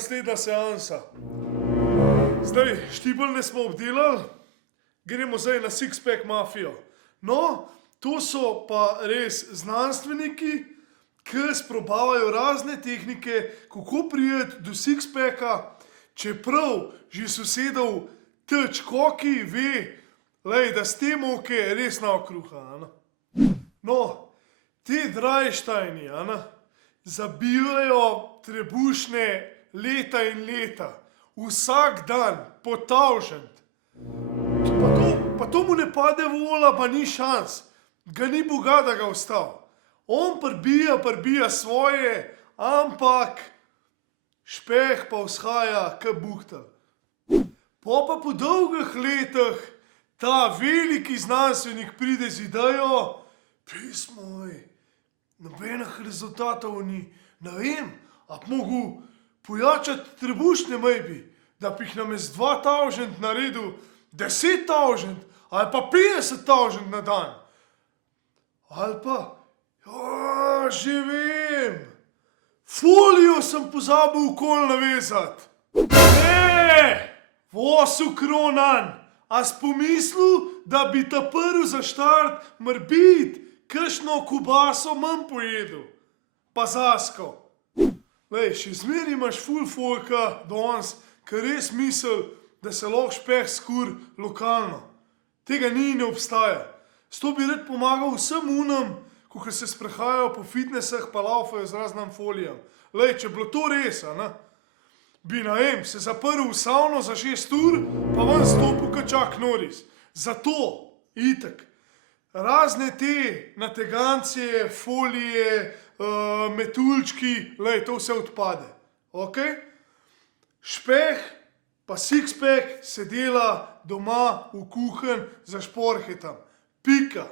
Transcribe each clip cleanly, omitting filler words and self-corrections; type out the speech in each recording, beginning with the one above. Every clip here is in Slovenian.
naslednja seansa. Zdaj, štibeljne smo obdelali, gremo zdaj na six-pack mafijo. No, to so pa res znanstveniki, ki sprobavajo razne tehnike, kako priti do six-packa, čeprav že sosedov teč koki ve, da s tem oke res naokruha. No, te Drajštajni zabijajo trebušne leta in leta, vsak dan, po 1000. Pa to mu ne pade vola, pa ni šans, ga ni Boga, da ga ostal. On prbija svoje, ampak Špeh pa vzhaja k buhtelj. Po dolgih letih ta veliki znanstvenik pride z idejo, pismoj, nobenih rezultatov ni, ne vem, a bi mogel pojačati trebušne maybe, da bi jih namesto 2000 naredil 10 000 ali pa 50 000 na dan. Ali pa, že vem, folijo sem pozabil okoli navezati. Ne, vosu kronan, a si pomislil, da bi ta prvi za štart morbit kakšno kubaso manj pojedel, pa zaskal. Še zmeri imaš ful folka danes, ki res misli, da se lahko Špeh skur lokalno. Tega ni in ne obstaja. S to bi rad pomagal vsem unem, ko se sprehajajo po fitnesah pa laufajo z raznim folijam. Če bilo to res, bi se zaprl v savno za 6 ur, pa ven stopil kot Chuck Norris. Zato, itak, razne te nategancije, folije, metuljčki, to vse odpade. Špeh pa six-pack se dela doma v kuhinji za šporhetam. Pika.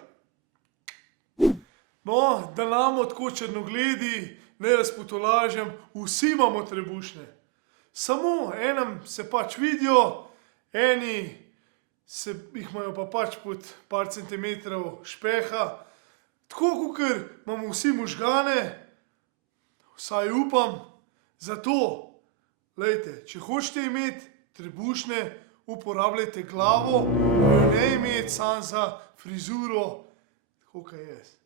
No, da namo tako črnogledi, ne razpotolažem, vsi imamo trebušne. Samo enem se pač vidijo, eni jih imajo pa pač pod par centimetrov Špeha. Tako kakor imamo vsi možgane, vsaj upam, zato, če hočete imeti trebušne, uporabljajte glavo, ne imeti sam za frizuro, tako kot jaz.